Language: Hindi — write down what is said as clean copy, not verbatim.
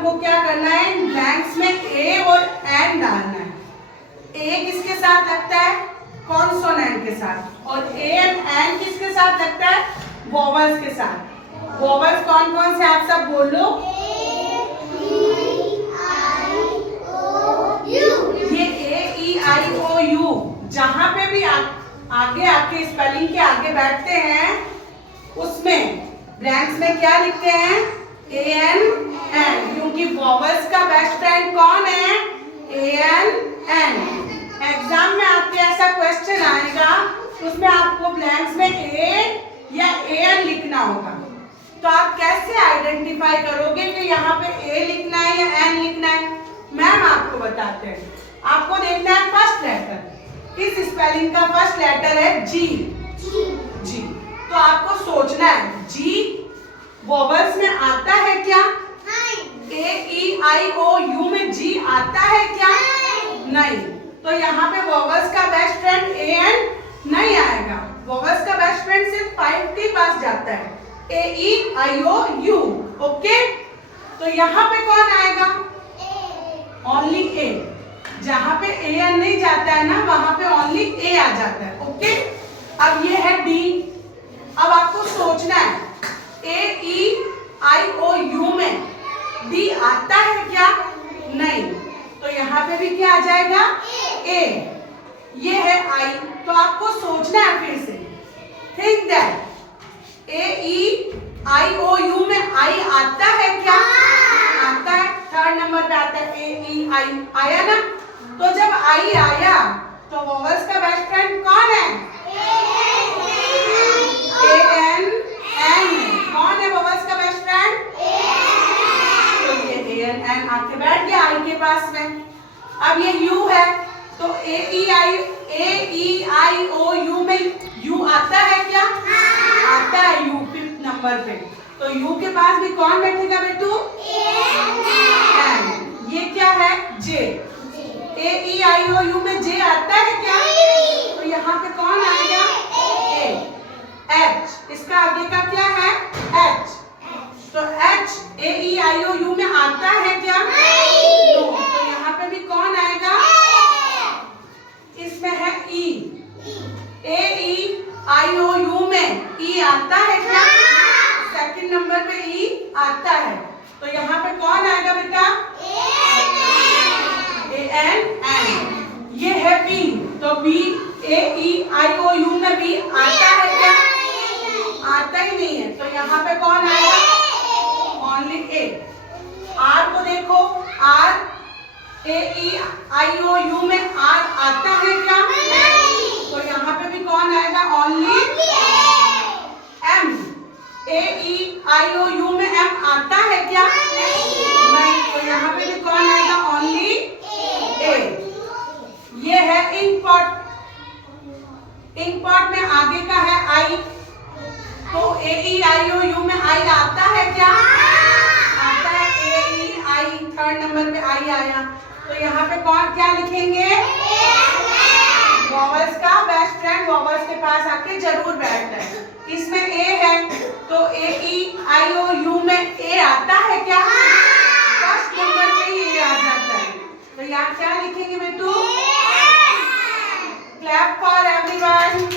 हमको क्या करना है, ब्लैंक्स में ए और एन डालना है। ए किसके साथ लगता है, कॉन्सोनेंट के साथ, और ए एंड एन किसके साथ लगता है, वोवेल्स के साथ। वोवेल्स कौन कौन से आप सब बोल लो। ये ए ई आई ओ यू जहां पे भी आगे आपके स्पेलिंग के आगे बैठते हैं उसमें ब्लैंक्स में क्या लिखते हैं, ए एन एन, क्योंकि वोवेल्स का बेस्ट फ्रेंड कौन है, ए एन एन। एग्जाम में आपके ऐसा क्वेश्चन आएगा उसमें आपको ब्लैंक्स में ए या ए एन लिखना होगा, तो आप कैसे आइडेंटिफाई करोगे कि यहाँ पे ए लिखना है या एन लिखना है। मैम आपको बताते हैं, आपको देखना है फर्स्ट लेटर, इस स्पेलिंग का फर्स्ट लेटर है जी। जी तो आपको सोचना है जी वोवेल्स में आता है क्या, ए ई आई ओ यू में जी आता है क्या, नहीं। तो यहाँ पे वोवेल्स का बेस्ट फ्रेंड ए एन नहीं आएगा, वोवेल्स का बेस्ट फ्रेंड सिर्फ 5 के पास जाता है, ए E I O you. Okay, तो यहाँ पे कौन आएगा, ओनली ए। जहां पे ए एन नहीं जाता है ना वहां पे ओनली ए आ जाता है। ओके, अब ये है डी। अब आपको सोचना है ए ई आई ओ यू में डी आता है क्या, नहीं। तो यहाँ पे भी क्या आ जाएगा, ए। ये है आई, तो आपको सोचना है फिर से, think that A E I O U में आई आता है क्या, आता है। थर्ड नंबर पे आता है ए ई आई, आया ना। तो जब आई आया तो वोवेल्स का बेस्ट फ्रेंड कौन है, ए एन एन। कौन है वोवेल्स का बेस्ट फ्रेंड, तो ये ए एन एन आके बैठ गया आई के पास में। अब ये यू है, तो ए ई आई ओ यू में यू आता है क्या, आता है यू 5th नंबर पे। तो यू के पास भी कौन बैठेगा बेटू, एन। ये क्या है, जे। ए ई आई ओ यू में जे आता है क्या, तो यहाँ पे कौन आएगा, ए। एच, इसका आगे का क्या है, एच। तो H A E I O U में आता है क्या, नो। तो यहाँ पे भी कौन आएगा, इसमें है ई। ए ई आई ओ यू में ई आता है क्या, 2nd नंबर पे ई आता है। तो यहाँ पे कौन आएगा बेटा, ए एन एन। ये है बी, तो B A E I O U में बी आता है क्या, आता ही नहीं है। तो यहाँ पे कौन आएगा, ओनली ए। आर को देखो, R A E I O U में आर आता है क्या, तो यहाँ पे भी कौन आएगा, only M. A E I O U में एम आता है क्या, नहीं। तो यहाँ पे भी कौन आएगा, ओनली ए। ये है इंक पॉट, इंक पॉट में आगे का है आई, तो ए ई आई ओ यू में आई आता है क्या, आता है, ए ई आई 3rd नंबर पे आई आया। तो यहाँ पे कौन क्या लिखेंगे, वोवेल्स का बेस्ट फ्रेंड वोवेल्स के पास आके जरूर बैठता है। इसमें ए है, तो ए ई आई ओ यू में ए आता है क्या, 1st नंबर पे ही ए आ जाता है। तो यहाँ क्या लिखेंगे बेटू, क्लैप फॉर एवरीवन।